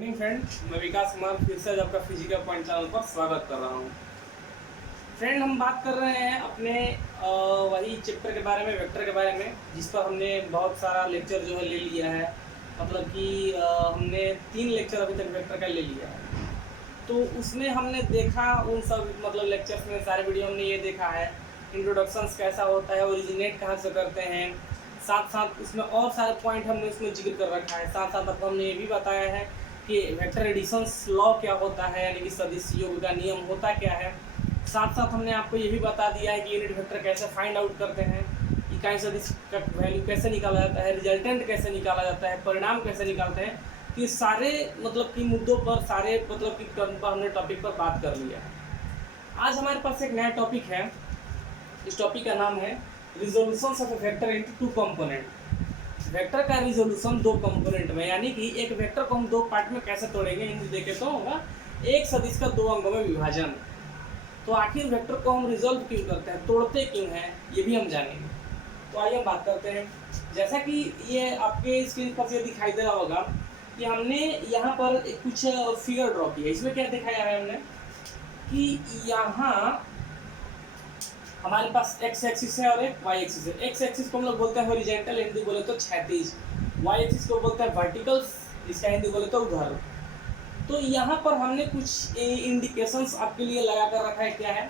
Evening friend, मैं विकास कुमार फिर से आपका फिजिकल पॉइंट चैनल पर स्वागत कर रहा हूँ। फ्रेंड, हम बात कर रहे हैं अपने वही चैप्टर के बारे में, वेक्टर के बारे में, जिस पर हमने बहुत सारा लेक्चर जो है ले लिया है। मतलब कि हमने 3 लेक्चर अभी तक वेक्टर का ले लिया है। तो उसमें हमने देखा उन सब मतलब लेक्चर्स में सारे वीडियो हमने ये देखा है इंट्रोडक्शंस कैसा होता है, ओरिजिनेट कहाँ से करते हैं, साथ साथ उसमें और सारे पॉइंट हमने उसमें जिक्र कर रखा है। साथ साथ अब हमने ये भी बताया है कि वेक्टर एडिशंस लॉ क्या होता है, यानी कि सदिश योग का नियम होता क्या है। साथ साथ हमने आपको ये भी बता दिया है कि यूनिट वेक्टर कैसे फाइंड आउट करते हैं, इकाई सदिश का वैल्यू कैसे निकाला जाता है, रिजल्टेंट कैसे निकाला जाता है, परिणाम कैसे निकालते हैं। तो ये सारे मतलब कि मुद्दों पर, सारे मतलब कि टर्म पर हमने टॉपिक पर बात कर लिया है। आज हमारे पास एक नया टॉपिक है। इस टॉपिक का नाम है resolution of A vector into 2 component. Vector का रिजोल्यूशन 2 कंपोनेंट में, यानी कि एक वेक्टर को हम 2 पार्ट में कैसे तोड़ेंगे, इन देखे तो होगा एक सदिश का 2 अंगों में विभाजन। तो आखिर वेक्टर को हम रिजोल्व क्यों करते हैं, तोड़ते क्यों हैं, ये भी हम जानेंगे। तो आइए हम बात करते हैं। जैसा कि ये आपके स्क्रीन पर ये दिखाई दे रहा होगा कि हमने यहाँ पर कुछ फिगर ड्रॉ किया है। इसमें क्या दिखाया है हमने कि यहाँ हमारे पास एक्स एक्सिस है और एक वाई एक्सिस है। एक्स एक्सिस को हम लोग बोलते हैं हॉरिजॉन्टल, हिंदी बोले तो क्षैतिज। वाई एक्सिस को बोलते हैं वर्टिकल, इसका हिंदी बोले तो ऊर्ध्वाधर। तो यहाँ पर हमने कुछ इंडिकेशंस आपके लिए लगा कर रखा है, क्या है।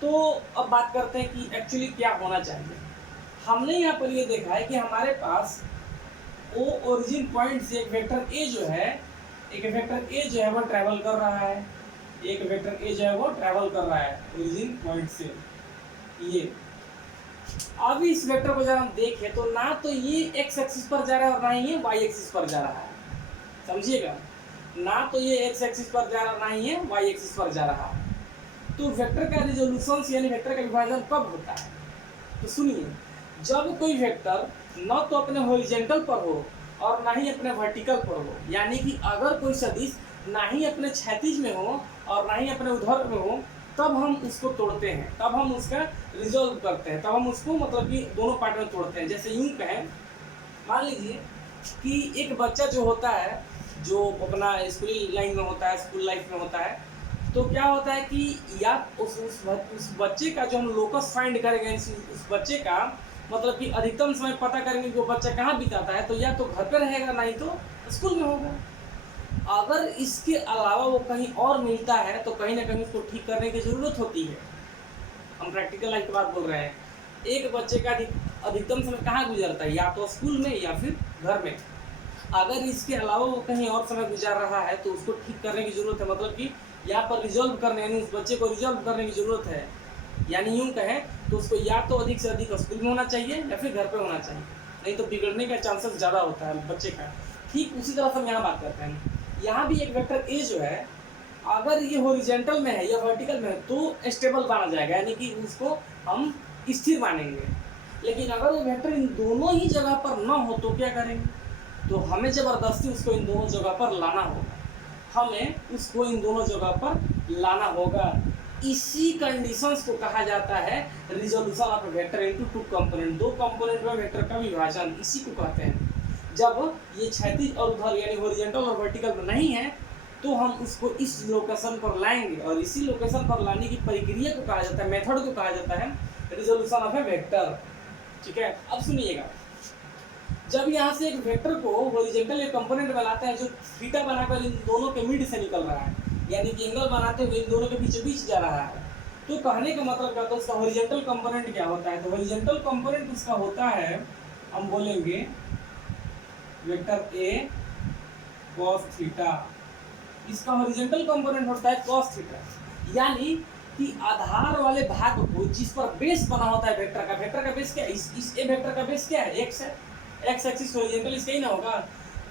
तो अब बात करते हैं कि एक्चुअली क्या होना चाहिए। हमने यहाँ पर ये देखा है कि हमारे पास वो ओरिजिन पॉइंट से एक वेक्टर ए जो है, वो ट्रैवल कर रहा है। एक वेक्टर ए जो है वो ट्रैवल कर रहा है ओरिजिन पॉइंट से। ये अब इस वेक्टर को जब हम देखें तो ना तो ये एक्स एक्सिस पर जा रहा है और ना ही ये वाई एक्सिस पर जा रहा है। समझिएगा, ना तो ये एक्स एक्सिस पर जा रहा है, ना ही ये वाई एक्सिस पर जा रहा है। तो वेक्टर का रिजोल्यूशन यानी वेक्टर का विभाजन कब होता है, तो सुनिए, जब कोई वेक्टर न तो अपने हॉरिजॉन्टल पर हो और ना ही अपने वर्टिकल पर हो। यानी कि अगर कोई सदिश ना ही अपने क्षैतिज में हो और ना ही अपने ऊर्ध्वाधर में हो, तब हम उसको तोड़ते हैं, तब हम उसका रिजोल्व करते हैं, तब हम उसको मतलब कि दोनों पार्ट में तोड़ते हैं। जैसे यूं कहें, मान लीजिए कि एक बच्चा जो होता है, जो अपना स्कूल लाइन में होता है, स्कूल लाइफ में होता है, तो क्या होता है कि या उस बच्चे का जो हम लोकस फाइंड करेंगे, उस बच्चे का मतलब कि अधिकतम समय पता करेंगे कि वो बच्चा कहाँ बिताता है, तो या तो घर पे रहेगा, नहीं तो स्कूल में होगा। अगर इसके अलावा वो कहीं और मिलता है तो कहीं ना कहीं उसको ठीक करने की ज़रूरत होती है। हम प्रैक्टिकल लाइफ की बात बोल रहे हैं। एक बच्चे का अधिकतम समय कहाँ गुजरता है, या तो स्कूल में या फिर घर में। अगर इसके अलावा वो कहीं और समय गुजार रहा है तो उसको ठीक करने की ज़रूरत है। मतलब कि यहाँ पर रिजॉल्व करने, यानी उस बच्चे को रिजॉल्व करने की ज़रूरत है। यानी यूँ कहें तो उसको या तो अधिक से अधिक स्कूल में होना चाहिए या फिर घर पे होना चाहिए, नहीं तो बिगड़ने का चांसेस ज़्यादा होता है बच्चे का। ठीक उसी तरह से हम यहाँ बात करते हैं। यहाँ भी एक वेक्टर ए जो है, अगर ये हॉरिजॉन्टल में है या वर्टिकल में है तो स्टेबल माना जाएगा, यानी कि उसको हम स्थिर मानेंगे। लेकिन अगर वो वेक्टर इन दोनों ही जगह पर ना हो तो क्या करेंगे, तो हमें ज़बरदस्ती उसको इन दोनों जगह पर लाना होगा। हमें उसको इन दोनों जगह पर लाना होगा। इसी कंडीशंस को कहा जाता है resolution of vector into 2 component. 2 component में वेक्टर का विभाजन, इसी को कहते हैं। जब ये क्षैतिज और ऊर्ध्वाधर यानी हॉरिजॉन्टल और वर्टिकल में नहीं है तो हम उसको इस लोकेशन पर लाएंगे, और इसी लोकेशन पर लाने की प्रक्रिया को कहा जाता है, मेथड को कहा जाता है रिजोल्यूशन ऑफ ए वेक्टर। ठीक है, अब सुनिएगा, जब यहाँ से एक वेक्टर को हॉरिजॉन्टल एक कंपोनेंट में लाते हैं जो थीटा बनाकर इन दोनों के मिड से निकल रहा है, यानी कि एंगल बनाते हुए इन दोनों के बीच बीच जा रहा है, तो कहने का मतलब क्या, तो उसका हॉरिजॉन्टल कंपोनेंट क्या होता है। तो हॉरिजॉन्टल कंपोनेंट उसका होता है, हम बोलेंगे वेक्टर ए cos थीटा। इसका हॉरिजॉन्टल कंपोनेंट होता है cos थीटा। यानी कि आधार वाले भाग को, जिस पर बेस बना होता है वेक्टर का बेस क्या है, इस ए वेक्टर का बेस क्या है, एक्स है। एक्स एक्सिस हॉरिजॉन्टल इसका ही ना होगा।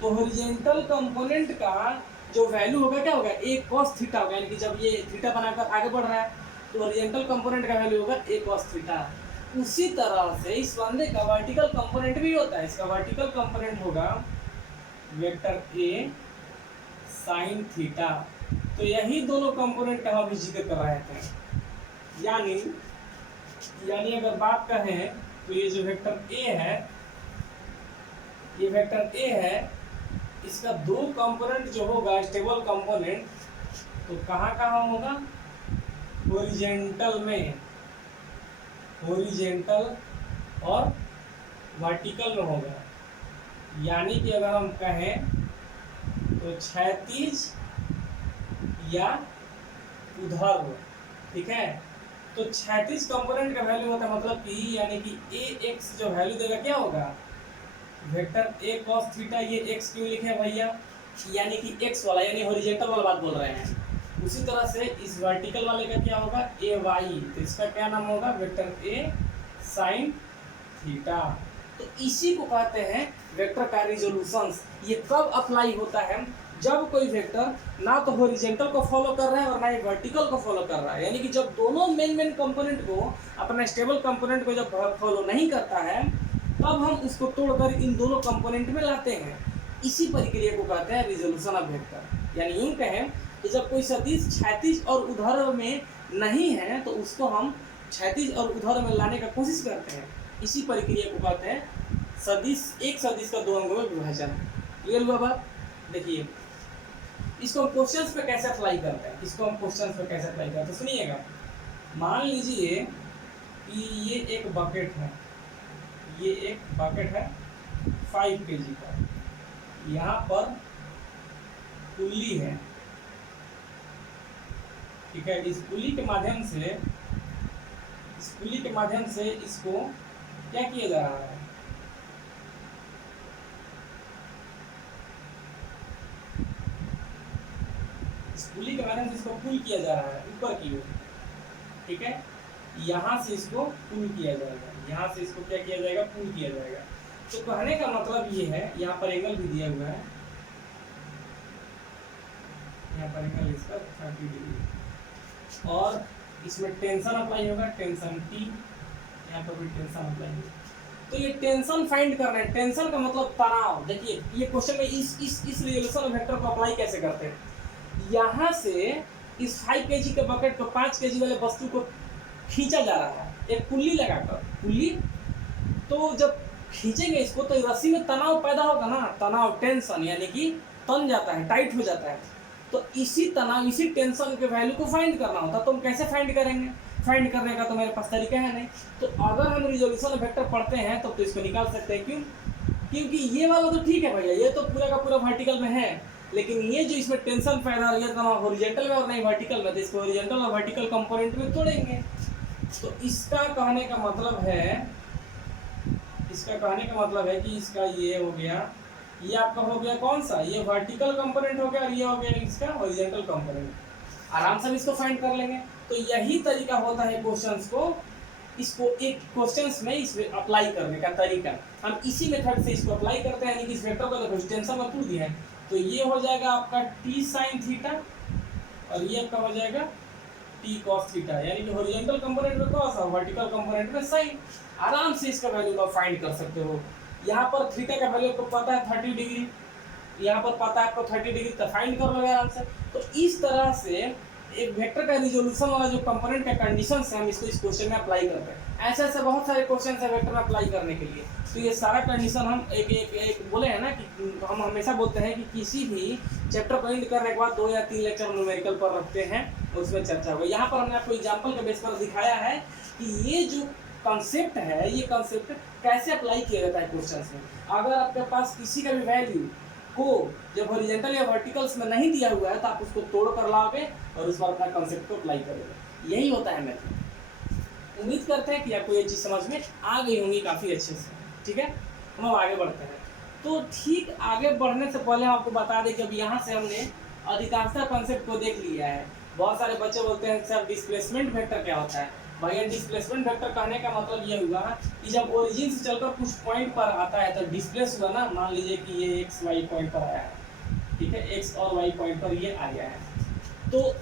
तो हॉरिजॉन्टल कंपोनेंट का जो वैल्यू होगा क्या होगा, ए cos थीटा होगा। यानी कि जब ये थीटा बनाकर आगे बढ़ रहा है तो हॉरिजॉन्टल कंपोनेंट का वैल्यू होगा ए cos थीटा। उसी तरह से इस बंदे का वर्टिकल कंपोनेंट भी होता है। इसका वर्टिकल कंपोनेंट होगा वेक्टर ए साइन थीटा। तो यही दोनों कंपोनेंट का हम जिक्र कर रहे थे। यानी अगर बात करें तो ये जो वेक्टर ए है, ये वेक्टर ए है, इसका दो कंपोनेंट जो होगा स्टेबल कंपोनेंट, तो कहाँ कहाँ होगा, हॉरिजेंटल में, हॉरिजेंटल और वर्टिकल में होगा। यानी कि अगर हम कहें तो क्षैतिज या ऊर्ध्वाधर, ठीक है। तो क्षैतिज कंपोनेंट का वैल्यू होता है मतलब कि, यानी कि ए एक्स जो वैल्यू देगा क्या होगा, वेक्टर ए कॉस थीटा। ये एक्स क्यों लिखे भैया, यानी कि एक्स वाला, यानी हॉरिजॉन्टल वाला बात बोल रहे हैं। उसी तरह से इस वर्टिकल वाले का क्या होगा, ए वाई, तो इसका क्या नाम होगा, वेक्टर ए साइन थीटा। तो इसी को कहते हैं वेक्टर का रिजोल्यूशंस। ये कब अप्लाई होता है, जब कोई वेक्टर ना तो हॉरिजॉन्टल को फॉलो कर रहा है और ना ही वर्टिकल को फॉलो कर रहा है। यानी कि जब दोनों मेन कंपोनेंट को, अपना स्टेबल कंपोनेंट को जब फॉलो नहीं करता है, तब हम उसको तोड़कर इन दोनों कंपोनेंट में लाते हैं। इसी प्रक्रिया को कहते हैं रिजोल्यूशन ऑफ वेक्टर। यानी यूं कहें कि जब कोई सदिश क्षैतिज और ऊर्ध्वाधर में नहीं है तो उसको हम क्षैतिज और ऊर्ध्वाधर में लाने का कोशिश करते हैं। इसी प्रक्रिया को कहते हैं सदिश, एक सदिश का दो अंगों में विभाजन। क्लियर हुआ बात। देखिए इसको हम क्वेश्चंस पे कैसे अप्लाई करते हैं, इसको हम क्वेश्चंस पे कैसे अप्लाई करते हैं, तो सुनिएगा। मान लीजिए कि ये एक बकेट है, ये एक बकेट है 5 kg का, यहाँ पर पुल्ली है, ठीक है। इस पुल्ली के माध्यम से, इस पुल्ली के माध्यम से इसको क्या किया जा रहा है, इस पुल्ली के माध्यम से इसको पुल किया जा रहा है ऊपर की ओर, ठीक है। यहाँ से इसको पुल किया जाएगा, यहाँ से इसको क्या किया जाएगा, पुल किया जाएगा। तो कहने का मतलब ये है, यहाँ पर एंगल भी दिया हुआ है, यहाँ पर एंगल इसका 30 डिग्री, और इसमें टेंशन अप्लाई होगा, टेंशन टी, यहाँ पर भी टेंशन अप्लाई होगा। तो ये टेंशन फाइंड करना है। टेंशन का मतलब तनाव। देखिए ये क्वेश्चन में इस रिजोल्यूशन वेक्टर को अप्लाई कैसे करते हैं। यहाँ से इस 5 kg के बकेट को 5 kg वाले वस्तु को खींचा जा रहा है एक पुल्ली लगाकर, पुल्ली। तो जब खींचेंगे इसको तो रस्सी में तनाव पैदा होगा ना, तनाव, टेंशन, यानी कि तन जाता है, टाइट हो जाता है। तो इसी तनाव, इसी टेंशन के वैल्यू को फाइंड करना होता। तो हम कैसे फाइंड करेंगे, फाइंड करने का तो मेरे पास तरीका है नहीं। तो अगर हम रिजोल्यूशन वेक्टर पढ़ते हैं तो इसको निकाल सकते हैं। क्यों, क्योंकि ये वाला तो ठीक है भैया, ये तो पूरा का पूरा वर्टिकल में है, लेकिन ये जो इसमें टेंशन पैदा हो रही है, तो हॉरिजॉन्टल में और नहीं वर्टिकल में, तो इसको हॉरिजॉन्टल और वर्टिकल कंपोनेंट में तोड़ेंगे। तो इसका कहने का मतलब है, इसका कहने का मतलब है कि इसका ये हो गया, ये आपका हो गया कौन सा, ये वर्टिकल कंपोनेंट हो गया, और ये हो गया इसका हॉरिजॉन्टल कंपोनेंट। आराम से हम इसको फाइंड कर लेंगे। तो यही तरीका होता है क्वेश्चंस को, इसको एक क्वेश्चंस में इसमें अप्लाई करने का तरीका। हम इसी मेथड से इसको अप्लाई करते हैं। यानी कि इस वेक्टर को देखो टेंशन में टू दिया है, तो ये हो जाएगा आपका टी साइन थीटा, और ये आपका हो जाएगा टी कॉस थीटा। यानी कि हॉरिजॉन्टल कंपोनेंट में कॉस और वर्टिकल कंपोनेंट में साइन। आराम से इसका वैल्यू को फाइंड कर सकते हो। यहाँ पर थीटा का वैल्यू आपको पता है 30 डिग्री, यहाँ पर पता है आपको 30 डिग्री, तो फाइंड कर लो आराम से। तो इस तरह से एक वेक्टर का रिजोल्यूशन वाला जो कंपोनेंट का कंडीशन है, हम इसको इस क्वेश्चन में अप्लाई करते हैं। ऐसे ऐसे बहुत सारे क्वेश्चन है वेक्टर में अप्लाई करने के लिए। तो ये सारा कंडीशन हम एक बोले हैं ना कि हम हमेशा बोलते हैं कि किसी भी चैप्टर को एंड करने के बाद 2 या 3 लेक्चर न्यूमेरिकल पर रखते हैं, उसमें चर्चा होगी। यहाँ पर हमने आपको एग्जाम्पल के बेस पर दिखाया है कि ये जो कॉन्सेप्ट है, ये कॉन्सेप्ट कैसे अप्लाई किया जाता है क्वेश्चन में। अगर आपके पास किसी का भी वैल्यू को जब हॉरिजॉन्टल या वर्टिकल्स में नहीं दिया हुआ है, तो आप उसको तोड़ कर लाओगे और उस पर अपना कॉन्सेप्ट को अप्लाई करोगे। यही होता है मेथड। उम्मीद करते हैं कि आपको ये चीज़ समझ में आ गई होंगी काफ़ी अच्छे से। ठीक है, हम अब आगे बढ़ते हैं। तो ठीक आगे बढ़ने से पहले हम आपको बता दें कि अब यहाँ से हमने अधिकांशतः कॉन्सेप्ट को देख लिया है। बहुत सारे बच्चे बोलते हैं सर डिस्प्लेसमेंट वेक्टर क्या होता है। भैया डिस्प्लेसमेंट वेक्टर कहने का मतलब ये हुआ कि जब ओरिजिन से चलकर कुछ पॉइंट पर आता है तो डिस्प्लेस हुआ ना। मान लीजिए कि ये एक्स वाई पॉइंट पर आया है, ठीक है, एक्स और वाई पॉइंट पर ये आ गया है, तो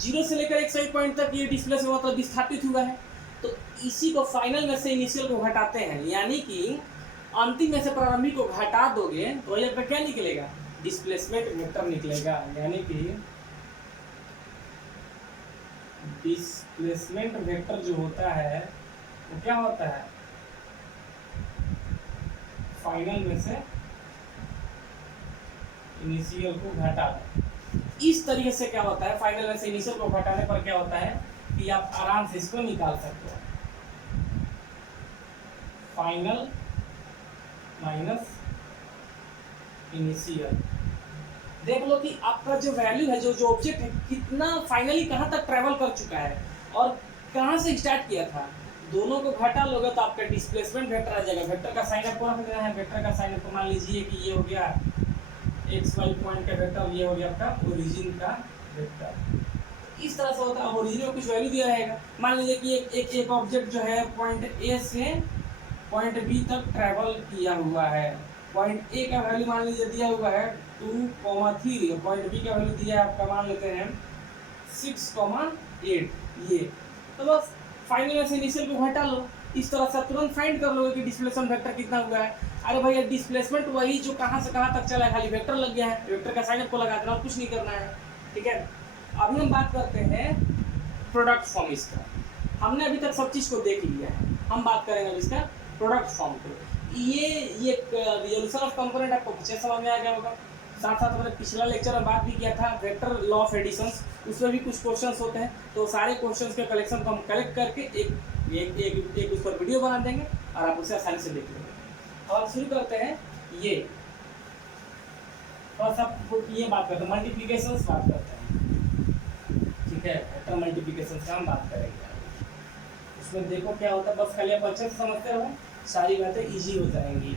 0 से लेकर एक्स वाई पॉइंट तक ये डिस्प्लेस हुआ तो विस्थापित हुआ है। तो इसी को फाइनल में से इनिशियल को घटाते हैं, यानी कि अंतिम में से प्रारंभिक को घटा दोगे तो यहाँ पर क्या निकलेगा, डिस्प्लेसमेंट वेक्टर निकलेगा। यानी कि डिस्प्लेसमेंट वेक्टर जो होता है वो क्या होता है, फाइनल में से इनिशियल को घटा दें। इस तरीके से क्या होता है, फाइनल में से इनिशियल को घटाने पर क्या होता है कि आप आराम से इसको निकाल सकते हो। फाइनल माइनस इनिशियल, देख लो कि आपका जो वैल्यू है, जो ऑब्जेक्ट है, कितना फाइनली कहाँ तक ट्रैवल कर चुका है और कहाँ से स्टार्ट किया था। दोनों को घटा लोगे तो आपका डिस्प्लेसमेंट वेक्टर आ जाएगा। वेक्टर का साइन आपको रख देना है। वेक्टर का साइन आपको मान लीजिए कि ये हो गया एक्स वाई पॉइंट का वेक्टर, ये हो गया आपका ओरिजिन का वेक्टर। इस तरह से होता है। ओरिजिन में कुछ वैल्यू दिया रहेगा। मान लीजिए कि एक ऑब्जेक्ट जो है पॉइंट ए से पॉइंट बी तक ट्रैवल किया हुआ है। पॉइंट ए का वैल्यू मान लीजिए दिया हुआ है 2,3 और पॉइंट बी का वैल्यू दिया है आपका मान लेते हैं 6,8। ये तो बस फाइनल में से इनिशियल को घटा लो। इस तरह से तुरंत फाइंड कर लोगे कि डिस्प्लेसमेंट वेक्टर कितना हुआ है। अरे भैया डिस्प्लेसमेंट वही जो कहाँ से कहाँ तक चला है, खाली वेक्टर लग गया है, वेक्टर का साइन आपको लगा देना और कुछ नहीं करना है। ठीक है, अभी हम बात करते हैं प्रोडक्ट फॉर्म इसका। हमने अभी तक सब चीज़ को देख लिया है, हम बात करेंगे अब इसका प्रोडक्ट फॉर्म को। ये रिजोल्यूशन ऑफ कंपोनेंट आपको पीछे समझ में आ गया होगा। साथ साथ मैंने पिछला लेक्चर में बात भी किया था वेक्टर लॉ ऑफ एडिशंस, उसमें भी कुछ क्वेश्चंस होते हैं। तो सारे क्वेश्चंस के कलेक्शन को हम कलेक्ट करके एक उस पर वीडियो बना देंगे और आप उसे आसानी से देख लेंगे। और शुरू करते हैं। ये और सब ये बात करते हैं, मल्टीप्लिकेशंस बात करते हैं। ठीक है, वेक्टर मल्टीप्लिकेशंस का हम बात करेंगे। उसमें देखो क्या होता है, बस खाली आप अच्छे से समझते रहो, सारी बातें इजी हो जाएंगी।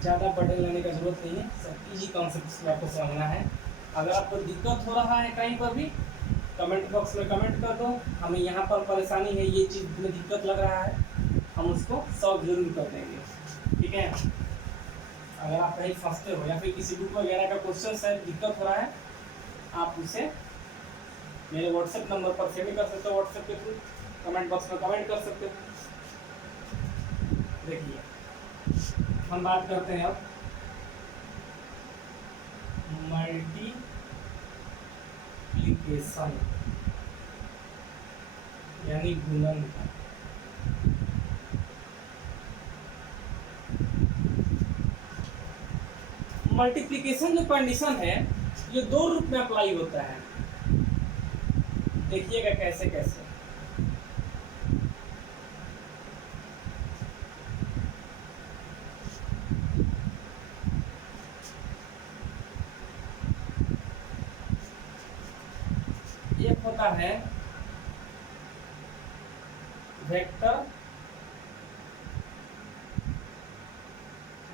ज़्यादा बर्डन लेने का जरूरत नहीं है, सब इजी कॉन्सेप्ट आपको समझना है। अगर आपको दिक्कत हो रहा है कहीं पर भी, कमेंट बॉक्स में कमेंट कर दो। हमें यहाँ पर परेशानी है, ये चीज़ में दिक्कत लग रहा है, हम उसको सॉल्व जरूर कर देंगे। ठीक है, अगर आप कहीं फंसते हो या फिर किसी बुक वगैरह का क्वेश्चन है, दिक्कत हो रहा है, आप उसे मेरे व्हाट्सएप नंबर पर सेंड कर सकते हो। व्हाट्सएप के थ्रू कमेंट बॉक्स में कमेंट कर सकते हो। देखिए हम बात करते हैं अब मल्टीप्लिकेशन यानी गुणन का। मल्टीप्लिकेशन जो कंडीशन है ये दो रूप में अप्लाई होता है। देखिएगा कैसे कैसे। एक होता है वेक्टर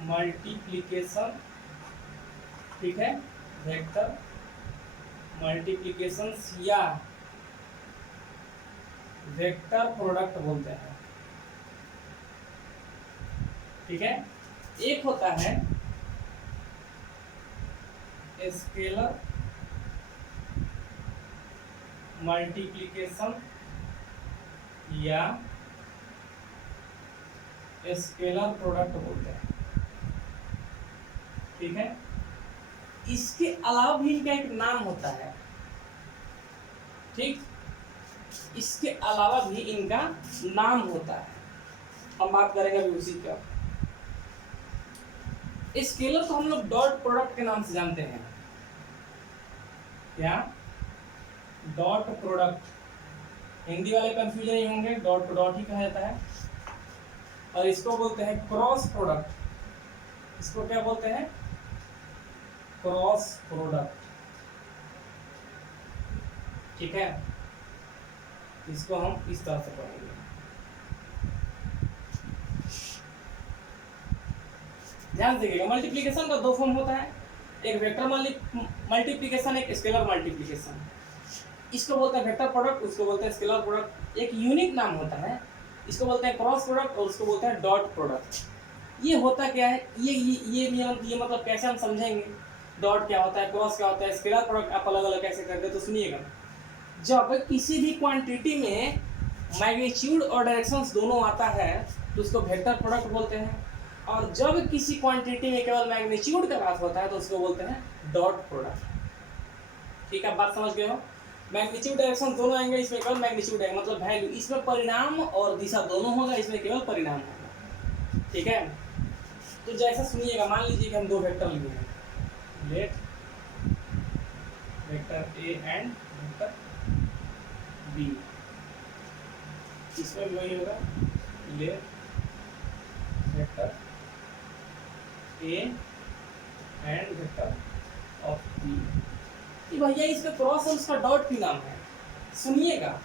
मल्टीप्लिकेशन। ठीक है, वेक्टर मल्टीप्लिकेशन या वेक्टर प्रोडक्ट बोलते हैं। ठीक है, एक होता है स्केलर मल्टीप्लिकेशन या स्केलर प्रोडक्ट बोलते हैं। ठीक है, इसके अलावा भी इनका एक नाम होता है। ठीक, इसके अलावा भी इनका नाम होता है, हम बात करेंगे अभी उसी का। स्केलर को हम लोग डॉट प्रोडक्ट के नाम से जानते हैं। क्या? Dot product. हिंदी वाले कंफ्यूजन नहीं होंगे, डॉट टू डॉट ही कहा जाता है। और इसको बोलते हैं क्रॉस प्रोडक्ट। इसको क्या बोलते हैं? Cross product. ठीक है, इसको हम इस तरह से पढ़ेंगे। ध्यान दीजिएगा, मल्टीप्लिकेशन का दो फॉर्म होता है, एक वेक्टर मल्टीप्लिकेशन, एक स्केलर मल्टीप्लिकेशन। इसको बोलते हैं वेक्टर प्रोडक्ट, उसको बोलते हैं स्केलर प्रोडक्ट। एक यूनिक नाम होता है, इसको बोलते हैं क्रॉस प्रोडक्ट और उसको बोलते हैं डॉट प्रोडक्ट। ये होता क्या है, ये मतलब कैसे हम समझेंगे, डॉट क्या होता है, क्रॉस क्या होता है, स्केलर प्रोडक्ट आप अलग अलग कैसे करते हैं। तो सुनिएगा, जब किसी भी क्वांटिटी में मैग्नीट्यूड और डायरेक्शंस दोनों आता है तो उसको वेक्टर प्रोडक्ट बोलते हैं। और जब किसी क्वांटिटी में केवल मैग्नीट्यूड का बात होता है तो उसको बोलते हैं डॉट प्रोडक्ट। ठीक है, बात समझ गए हो। मैग्नीट्यूड डायरेक्शन दोनों आएंगे, इसमें केवल मैग्नीट्यूड आएगा मतलब वैल्यू, इसमें परिणाम और दिशा दोनों होगा, इसमें केवल परिणाम होगा। ठीक है, तो जैसा सुनिएगा, मान लीजिए कि हम दो वेक्टर लिए हैं, let vector A and vector B, इसमें भी वही होगा, let vector A and vector of B. भैया इसमें क्रॉस है, उसका डॉट भी नाम है। सुनिएगा,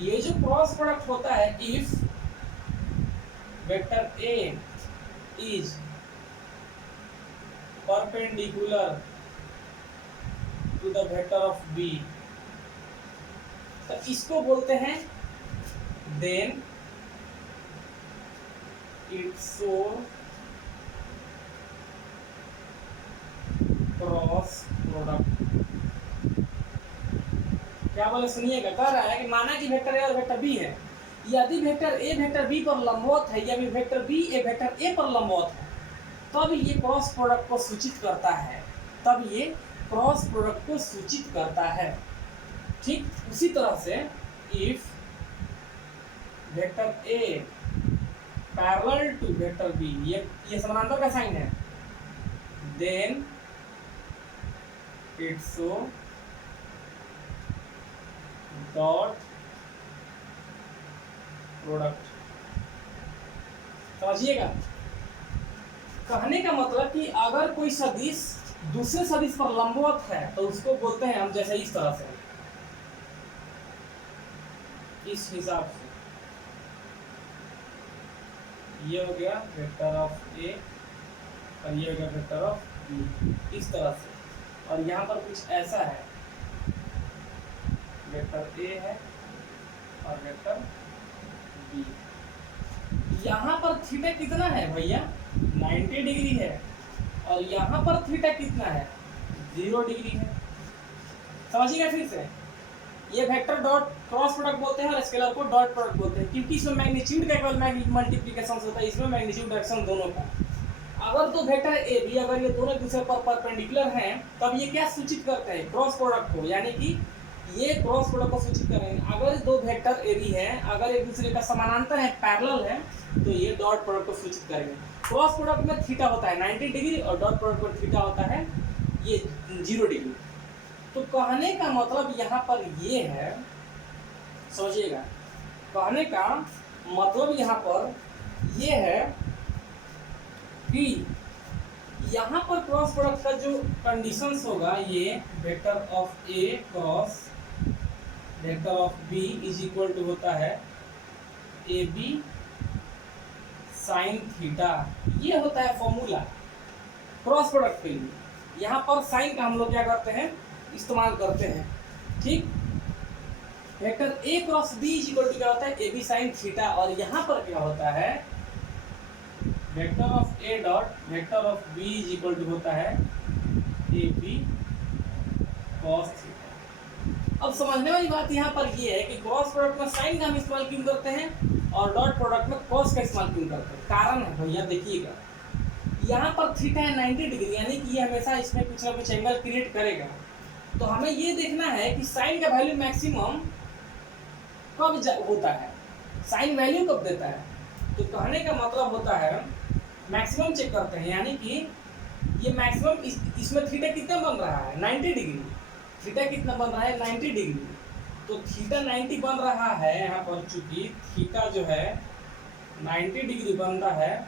ये जो क्रॉस प्रोडक्ट होता है, if vector A is perpendicular to the vector of B, तो इसको बोलते हैं then it show cross product. क्या बोले, सुनिएगा, कह रहा है कि माना कि वेक्टर ए और वेक्टर बी है, यदि वेक्टर ए वेक्टर बी पर लंबवत है या vector B A vector A पर लंबवत है, तब ये क्रॉस प्रोडक्ट को सूचित करता है, तब ये क्रॉस प्रोडक्ट को सूचित करता है। ठीक उसी तरह से if vector A parallel to vector B, ये समानांतर का साइन है, then it show dot product. समझिएगा, कहने का मतलब कि अगर कोई सदिश दूसरे सदिश पर लंबवत है तो उसको बोलते हैं हम, जैसे इस तरह से, इस हिसाब से, ये हो गया वेक्टर ऑफ ए और ये हो गया वेक्टर ऑफ बी, इस तरह से। और यहाँ पर कुछ ऐसा है, वेक्टर ए है और वेक्टर बी। यहाँ पर थीटा कितना है भैया, 90 डिग्री है, और यहाँ पर थीटा कितना है, 0 डिग्री है। समझिएगा फिर से, ये वेक्टर डॉट क्रॉस प्रोडक्ट बोलते हैं और स्केलर को डॉट प्रोडक्ट बोलते हैं, क्योंकि इसमें मैग्नीट्यूड का केवल मल्टीप्लिकेशन होता है, इसमें मैग्नीट्यूड डायरेक्शन दोनों का। अगर तो वेक्टर ए बी अगर ये दोनों दूसरे पर परपेंडिकुलर हैं, तब ये क्या सूचित करते हैं, क्रॉस प्रोडक्ट को, यानी कि ये क्रॉस प्रोडक्ट को सूचित करेंगे। अगर दो वेक्टर ए बी हैं, अगर एक दूसरे का समानांतर है, पैरेलल है, तो ये डॉट प्रोडक्ट को सूचित करेंगे। क्रॉस प्रोडक्ट में थीटा होता है 90 डिग्री और डॉट प्रोडक्ट में थीटा होता है ये 0 डिग्री। तो कहने का मतलब यहाँ पर ये है, समझिएगा, कहने का मतलब यहाँ पर ये है कि यहाँ पर क्रॉस प्रोडक्ट का जो कंडीशंस होगा, ये vector of A cross vector of B is equal to होता है ए बी साइन थीटा। ये होता है फॉर्मूला क्रॉस प्रोडक्ट के लिए। यहाँ पर साइन का हम लोग क्या करते हैं, इस्तेमाल करते हैं। ठीक, vector A cross B is equal to क्या होता है, ए बी साइन थीटा। और यहाँ पर क्या होता है, vector of A dot vector of B is equal to होता है ए बी कॉस थीटा। अब समझने वाली बात यहाँ पर ये है कि क्रॉस प्रोडक्ट में साइन का हम इस्तेमाल क्यों करते हैं और डॉट प्रोडक्ट में कॉस का इस्तेमाल क्यों करते हैं। कारण है भैया, देखिएगा, यहाँ पर थीटा है 90 डिग्री, यानी कि ये हमेशा इसमें कुछ ना कुछ एंगल क्रिएट करेगा। तो हमें ये देखना है कि साइन का वैल्यू मैक्सिमम कब होता है, साइन वैल्यू कब देता है। तो कहने का मतलब होता है मैक्सिमम चेक करते हैं, यानी कि ये मैक्सिमम इसमें थीटा कितना बन रहा है, 90 डिग्री। थीटा कितना बन रहा है, 90 डिग्री। तो थीटा 90 बन रहा है यहाँ पर, चूंकि थीटा जो है 90 डिग्री बन रहा है,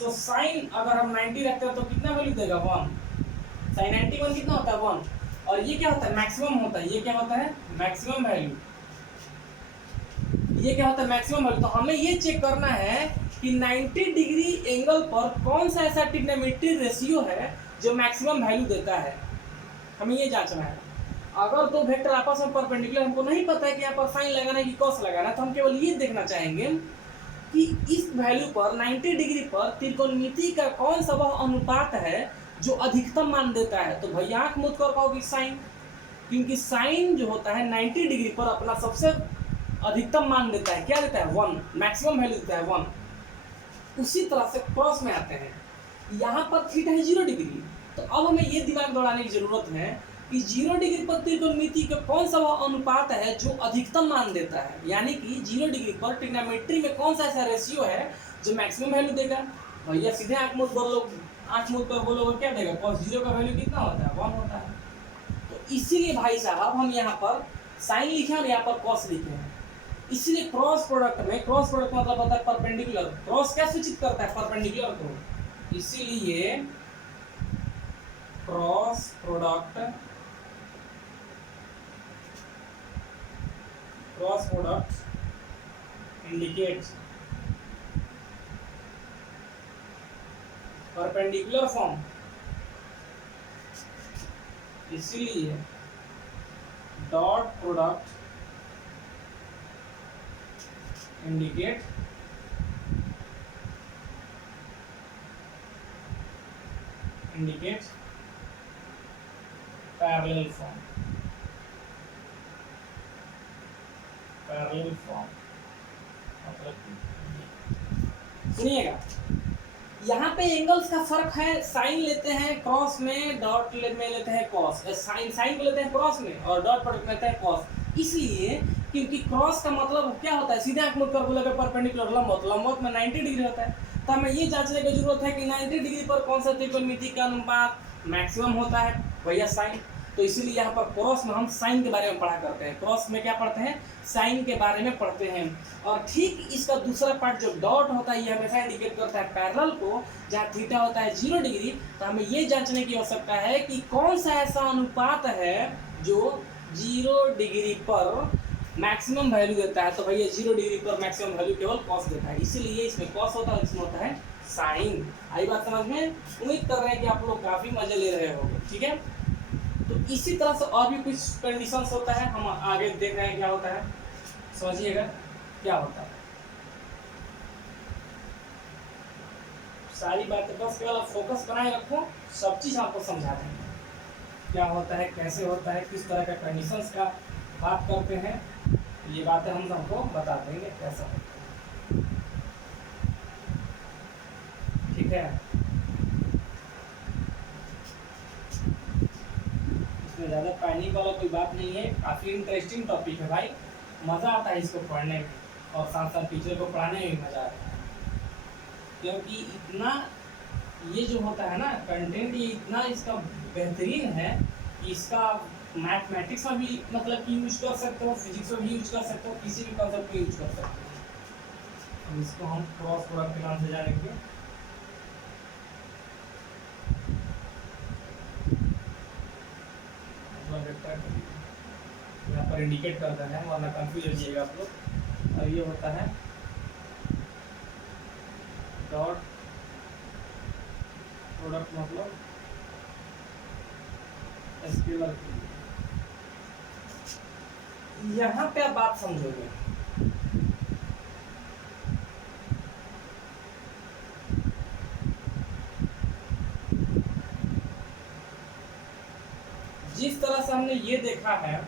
तो साइन अगर हम 90 रखते हैं तो कितना वैल्यू देगा, 1। साइन 91 कितना होता है, 1। और ये क्या होता है, मैक्सिमम होता है। ये क्या होता है, मैक्सिमम वैल्यू। ये क्या होता है, मैक्सिमम वैल्यू। तो हमें ये चेक करना है कि 90 डिग्री एंगल पर कौन सा ऐसा ट्रिग्नोमेट्री रेशियो है जो मैक्सिमम वैल्यू देता है, हमें ये जांचना है। अगर दो वेक्टर आपस में परपेंडिकुलर, हमको नहीं पता है कि यहाँ पर साइन लगाना है कि कॉस लगाना है, तो हम केवल ये देखना चाहेंगे कि इस वैल्यू पर 90 डिग्री पर त्रिकोणमिति का कौन सा वह अनुपात है जो अधिकतम मान देता है। तो भैया आंख मूंद कर पाओगे साइन, क्योंकि साइन जो होता है 90 डिग्री पर अपना सबसे अधिकतम मान देता है। क्या देता है, 1, मैक्सिमम वैल्यू देता है 1। उसी तरह से क्रॉस में आते हैं, यहाँ पर थीटा है 0 डिग्री। तो अब हमें ये दिमाग दौड़ाने की जरूरत है कि 0 डिग्री पर त्रिकोणमिति का कौन सा वह अनुपात है जो अधिकतम मान देता है, यानी कि 0 डिग्री पर ट्रिग्नोमेट्री में कौन सा ऐसा रेशियो है जो मैक्सिमम वैल्यू देगा। भैया सीधे आंख मूंद बोलो, आंख मूंद कर बोलोगे क्या देगा, cos 0 का वैल्यू कितना होता है, 1 होता है। तो इसीलिए भाई साहब हम यहाँ पर साइन लिखे और यहाँ पर cos लिखे हैं। इसीलिए क्रॉस प्रोडक्ट में, क्रॉस प्रोडक्ट मतलब होता है परपेंडिकुलर, क्रॉस क्या सूचित करता है, परपेंडिकुलर को। इसीलिए cross product, cross product indicates perpendicular form. इसीलिए dot product indicate parallel form, parallel form मतलब सुनिएगा, यहाँ पे एंगल्स का फर्क है, साइन लेते हैं क्रॉस में, डॉट में लेते हैं कॉस, साइन को लेते हैं क्रॉस में और डॉट प्रोडक्ट में लेते हैं कॉस। इसलिए क्योंकि क्रॉस का मतलब क्या होता है, सीधे आंख मूंद कर बोलेगा परपेंडिकुलर, लंबवत, लंबवत में 90 डिग्री होता है। तो हमें ये जांचने की जरूरत है कि 90 डिग्री पर कौन सा त्रिकोणमिति का अनुपात मैक्सिमम होता है, भैया साइन। तो इसीलिए यहाँ पर क्रॉस में हम साइन के बारे में पढ़ा करते हैं, क्रॉस में क्या पढ़ते हैं, साइन के बारे में पढ़ते हैं। और ठीक इसका दूसरा पार्ट जो डॉट होता है, ये हमेशा इंडिकेट करता है पैरेलल को, जहाँ थीटा होता है 0 डिग्री। तो हमें ये जांचने की आवश्यकता है कि कौन सा ऐसा अनुपात है जो 0 डिग्री पर मैक्सिमम वैल्यू देता है। तो भैया 0 डिग्री पर मैक्सिमम वैल्यू केवल कॉस देता है, इसीलिए इसमें कॉस होता है, इसमें होता है साइन। आई बात समझ में? उम्मीद कर रहे हैं कि आप लोग काफी मजे ले रहे होंगे, ठीक है। तो इसी तरह से और भी कुछ कंडीशंस होता है, हम आगे देख रहे हैं क्या होता है, समझिएगा क्या होता है। सारी बातें बस केवल फोकस बनाए रखो, सब चीज आपको समझा देंगे क्या होता है, कैसे होता है, किस तरह का कंडीशंस का बात करते हैं, ये बातें हम सबको बता देंगे कैसा होता है, ठीक है। इसमें ज़्यादा पैनिक वाला कोई बात नहीं है, काफ़ी इंटरेस्टिंग टॉपिक है भाई, मज़ा आता है इसको पढ़ने में और साथ साथ टीचर को पढ़ाने में भी मज़ा आता है, क्योंकि इतना ये जो होता है ना कंटेंट, ये इतना इसका बेहतरीन है कि इसका मैथमेटिक्स में भी मतलब कि यूज कर सकते हो, फिजिक्स में भी यूज कर सकते हो, किसी भी कॉन्सेप्ट को यूज कर सकते हो। अब इसको हम क्रॉस प्रोडक्ट के नाम से जानेंगे। यहाँ पर इंडिकेट करता है, वरना कंफ्यूज हो जाइएगा आप लोग। और ये होता है डॉट प्रोडक्ट, मतलब स्केलर। यहाँ पे आप बात समझोगे, जिस तरह से हमने ये देखा है,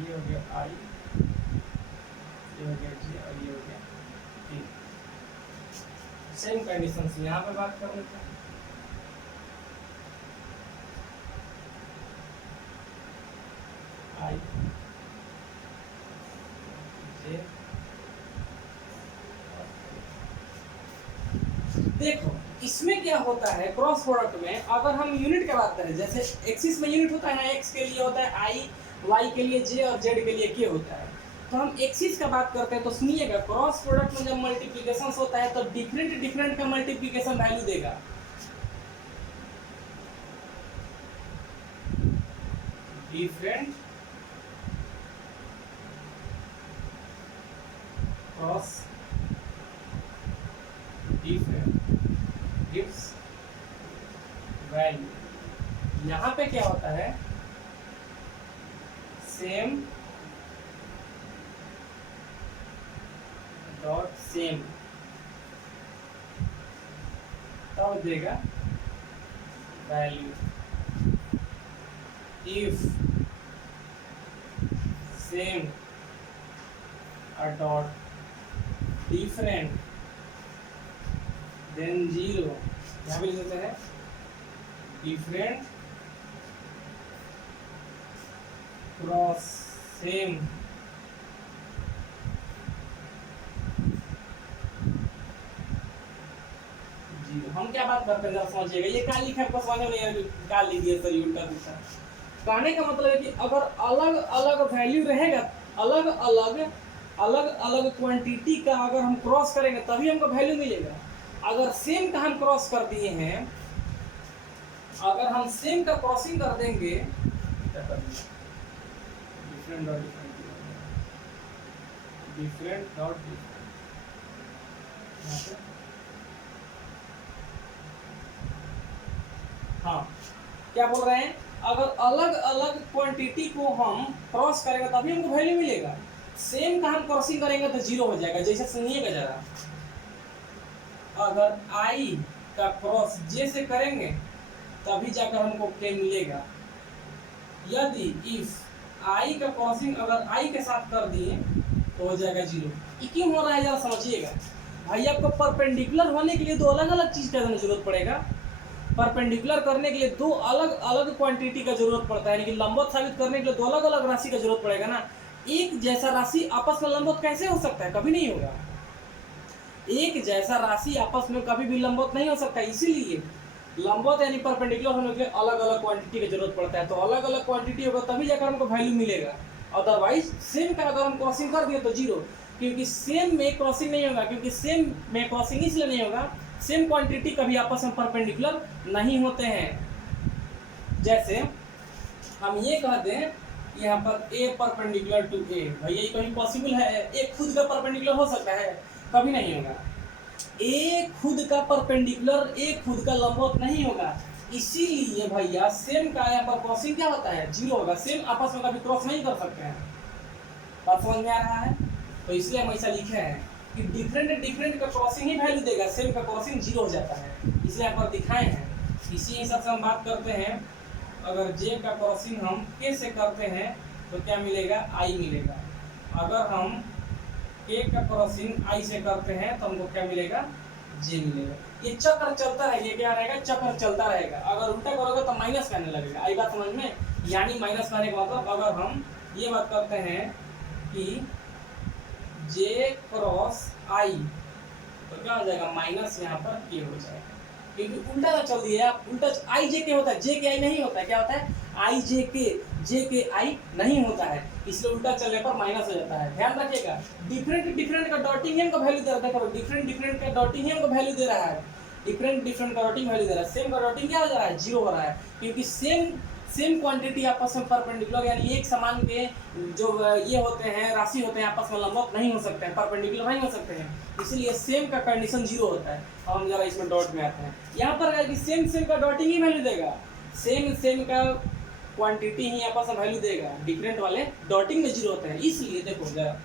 ये हो गया आई, ये हो गया जी और ये हो गया टी। सेम कंडीशन से यहाँ पे बात कर लेते हैं। आई जे, देखो इसमें क्या होता है, क्रॉस प्रोडक्ट में अगर हम यूनिट की बात करें, जैसे एक्सिस में यूनिट होता है ना, एक्स के लिए होता है आई, वाई के लिए जे और जेड के लिए के होता है। तो हम एक्सिस का बात करते हैं, तो सुनिएगा क्रॉस प्रोडक्ट में जब मल्टीप्लिकेशन होता है तो डिफरेंट डिफरेंट का मल्टीप्लिकेशन वैल्यू देगा, different cross different gives value. यहाँ पे क्या होता है, सेम डॉट सेम, तब देगा value. If same dot different then 0, यहाँ पे लिख देते हैं डिफरेंट क्रॉस सेम जी। हम क्या बात करते हैं जरा समझिएगा, ये क्या लिखा है आपको समझ में नहीं आया, क्या लिख दिया सर उल्टा पुल्टा। कहने का मतलब है कि अगर अलग अलग वैल्यू रहेगा, अलग अलग क्वांटिटी का अगर हम क्रॉस करेंगे तभी हमको वैल्यू मिलेगा। अगर सेम का हम क्रॉस कर दिए हैं, अगर हम सेम का क्रॉसिंग कर देंगे, डिफरेंट डॉट हाँ क्या बोल रहे हैं, अगर अलग अलग क्वांटिटी को हम क्रॉस करेंगे तभी हमको वैल्यू मिलेगा। सेम का हम क्रॉसिंग करेंगे तो जीरो हो जाएगा। जैसे सुनिएगा जरा, अगर आई का क्रॉस जे से करेंगे तभी जाकर हमको के मिलेगा। यदि इफ आई का क्रॉसिंग अगर आई के साथ कर दिए तो हो जाएगा जीरो। ये क्यों हो रहा है जरा समझिएगा। भाई आपको परपेंडिकुलर होने के लिए दो अलग अलग चीज का जरूरत पड़ेगा। परपेंडिकुलर करने के लिए दो अलग अलग क्वांटिटी का जरूरत पड़ता है, यानी कि लंबवत साबित करने के लिए दो अलग अलग राशि का जरूरत पड़ेगा ना। एक जैसा राशि आपस में लंबवत कैसे हो सकता है, कभी नहीं होगा। एक जैसा राशि आपस में कभी भी लंबवत नहीं हो सकता। इसीलिए लंबवत यानी परपेंडिकुलर होने के लिए अलग अलग क्वांटिटी की जरूरत पड़ता है। तो अलग अलग क्वांटिटी होगा तभी जाकर हमको वैल्यू मिलेगा। अदरवाइज सेम का अगर हम क्रॉसिंग कर दिए तो जीरो, क्योंकि सेम में क्रॉसिंग नहीं होगा। क्योंकि सेम में क्रॉसिंग इसलिए नहीं होगा, सेम क्वांटिटी कभी आपस में परपेंडिकुलर नहीं होते हैं। जैसे हम ये कहते हैं यहाँ पर ए परपेंडिकुलर टू ए, भैया ये कहीं पॉसिबल है? ए खुद का परपेंडिकुलर हो सकता है? कभी नहीं होगा। ए खुद का परपेंडिकुलर, ए खुद का लंबवत नहीं होगा। इसीलिए भैया सेम का यहाँ पर क्रॉसिंग क्या होता है, जीरो होगा। सेम आपस में कभी क्रॉस नहीं कर सकते हैं। बात समझ में आ रहा है? तो इसलिए हम ऐसा लिखे हैं कि डिफरेंट का क्रॉसिंग ही वैल्यू देगा, सेम का क्रॉसिंग जीरो हो जाता है। इसलिए यहाँ पर दिखाए हैं। इसी हिसाब से हम बात करते हैं, अगर जे का क्रॉसिंग हम के से करते हैं तो क्या मिलेगा, आई मिलेगा। अगर हम के का क्रॉसिंग आई से करते हैं तो हमको क्या मिलेगा, जे मिलेगा। ये चक्र चलता रहेगा। ये क्या रहेगा, चक्र चलता रहेगा। अगर उल्टा करोगे तो माइनस करने लगेगा। आई बात समझ में? यानी माइनस करने का मतलब, अगर हम ये बात करते हैं कि जे क्रॉस आई तो क्या हो जाएगा, माइनस यहाँ पर के हो जाएगा। क्योंकि उल्टा का चल दिया आप, उल्टा आई जे के होता है, जे के आई नहीं होता है। क्या होता है, आई जे के आई नहीं होता है। इसलिए उल्टा चलने पर माइनस हो जाता है। ध्यान रखिएगा, डिफरेंट का डॉटिंग ही हमको वैल्यू दे रहा है। देखो डिफरेंट का डॉटिंग ही हमको वैल्यू दे रहा है। डिफरेंट का डॉटिंग वैल्यू दे रहा है। सेम का डॉटिंग क्या हो जा रहा है, जीरो हो रहा है। क्योंकि सेम क्वांटिटी आपस में परपेंडिकुलर यानी एक समान के जो ये होते हैं राशि होते हैं आपस में लंबवत नहीं हो सकते हैं, परपेंडिकुलर नहीं हो सकते हैं। इसीलिए सेम का कंडीशन जीरो होता है। हम जरा इसमें डॉट में आते हैं। यहाँ पर कि सेम का डॉटिंग ही वैल्यू देगा। सेम का क्वांटिटी ही आपस में वैल्यू देगा। डिफरेंट वाले डॉटिंग में जीरो होते हैं। इसलिए देखो जरा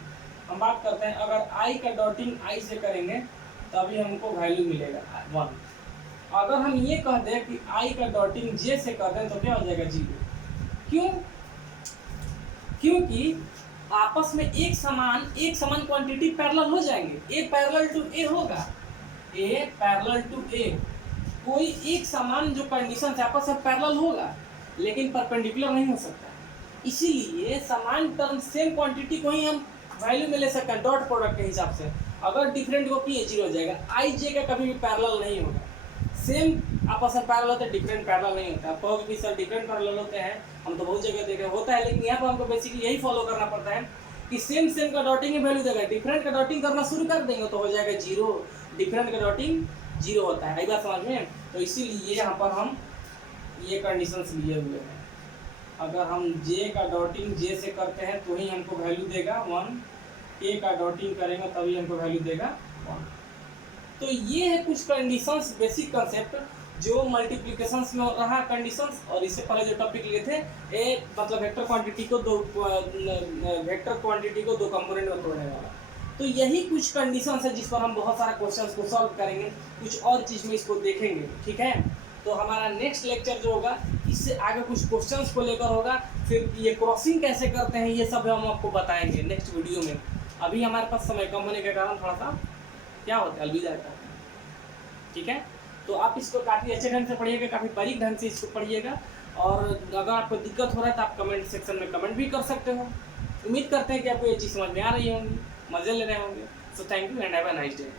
हम बात करते हैं, अगर आई का डॉटिंग आई से करेंगे तभी हमको वैल्यू मिलेगा 1। अगर हम ये कह दें कि आई का डॉटिंग जे से कर दें तो क्या हो जाएगा, जीरो। क्यों? क्योंकि आपस में एक समान क्वांटिटी पैरेलल हो जाएंगे। ए पैरेलल टू ए होगा, ए पैरेलल टू ए। कोई एक समान जो कंडीशन है आपस में पैरेलल होगा, लेकिन परपेंडिकुलर नहीं हो सकता। इसीलिए समान टर्म सेम क्वांटिटी को ही हम वैल्यू में ले सकते हैं डॉट प्रोडक्ट के हिसाब से। अगर डिफरेंट को किए जीरो हो जाएगा। आई जे का कभी भी पैरेलल नहीं होगा। सेम आपस में पैरेलल होते हैं, डिफरेंट पैरेलल नहीं होता। तो कि सर डिफरेंट पैरेलल होते हैं, हम तो बहुत जगह देखे होता है, लेकिन यहाँ पर हमको बेसिकली यही फॉलो करना पड़ता है कि सेम का डॉटिंग ही वैल्यू देगा। डिफरेंट का डॉटिंग करना शुरू कर देंगे तो हो जाएगा जीरो। डिफरेंट का डॉटिंग जीरो होता है। आई बात समझ में? तो इसीलिए यहाँ पर हम ये कंडीशंस लिए हुए हैं। अगर हम जे का डॉटिंग जे से करते हैं तो ही हमको वैल्यू देगा 1, के का डॉटिंग करेंगे तभी हमको वैल्यू देगा 1। तो ये है कुछ कंडीशंस, बेसिक कंसेप्ट जो मल्टीप्लिकेशंस में रहा कंडीशंस। और इससे पहले जो टॉपिक लिए थे ए मतलब वेक्टर क्वांटिटी को दो कंपोनेंट में तोड़ने वाला। तो यही कुछ कंडीशंस है जिस पर हम बहुत सारा क्वेश्चंस को सॉल्व करेंगे, कुछ और चीज़ में इसको देखेंगे। ठीक है, तो हमारा नेक्स्ट लेक्चर जो होगा इससे आगे कुछ क्वेश्चंस को लेकर होगा। फिर ये क्रॉसिंग कैसे करते हैं ये सब हम आपको बताएंगे नेक्स्ट वीडियो में। अभी हमारे पास समय कम होने के कारण थोड़ा सा क्या होता है, अलविदा करते हैं। ठीक है, तो आप इसको काफ़ी अच्छे ढंग से पढ़िएगा, काफ़ी बारीक ढंग से इसको पढ़िएगा। और अगर आपको दिक्कत हो रहा है तो आप कमेंट सेक्शन में कमेंट भी कर सकते हो। उम्मीद करते हैं कि आपको ये चीज़ समझ में आ रही होंगी, मज़े ले रहे होंगे। So thank you and have a nice day.